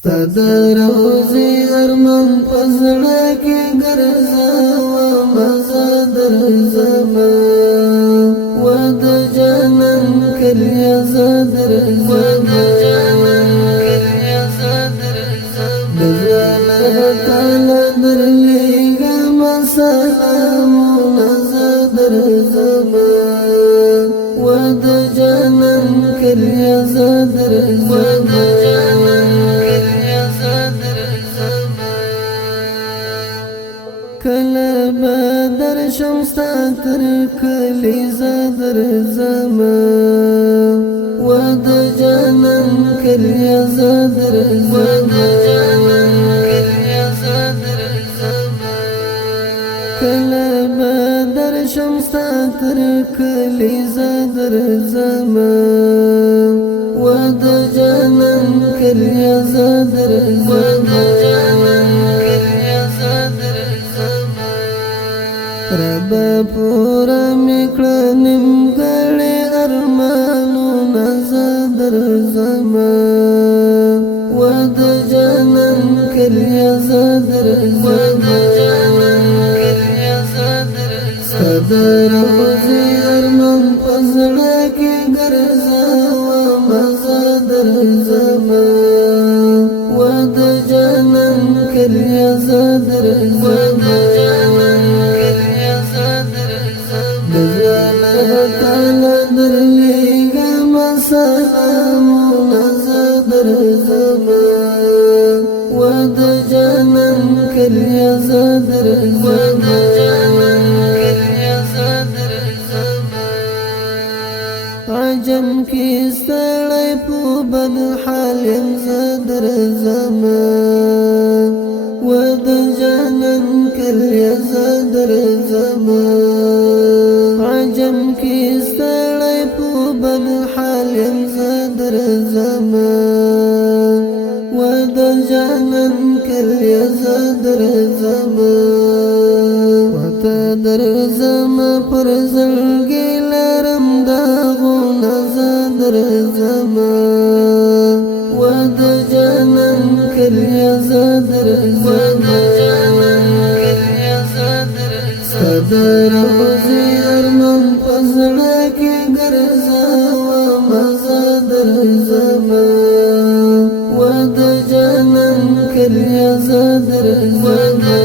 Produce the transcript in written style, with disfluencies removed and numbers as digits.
ستاد روزی ارمان پزړه کې ګرځاوم زادر زما ود جانان کلیا زادر زما تعالی درلېږم سلامونه زادر زما ود جانان کلیا زادر زما کله بدر شمستا تر کلی زادر زما ود جانان کلی زادر زما کله بدر شمستا تر کلی زادر زما ود جانان کلی زادر زما ربا پورا میکړه نیمګړی ارمانونه زادر زما ود جانان کلیا زادر زما ستاد روزی ارمان پزړه کې ګرځاوم زادر زما ود جانان کلیا زادر زما تعالی درلېږم سلامونه زادر زما ود جانان کلیا زادر زما عجم کې ستړی په بد حال یم زادر زما ود جانان کلیا زادر زما عجم کی ستړی په بد حال یم زادر زما ود جانان کلیا زادر زما وته در زما پر زړګي لرم داغونه زادر زما ود جانان کلیا زادر زما ستاد روزی ارمان پزړه کې ګرځاوم زادر زما ود جانان کلیا زادر زما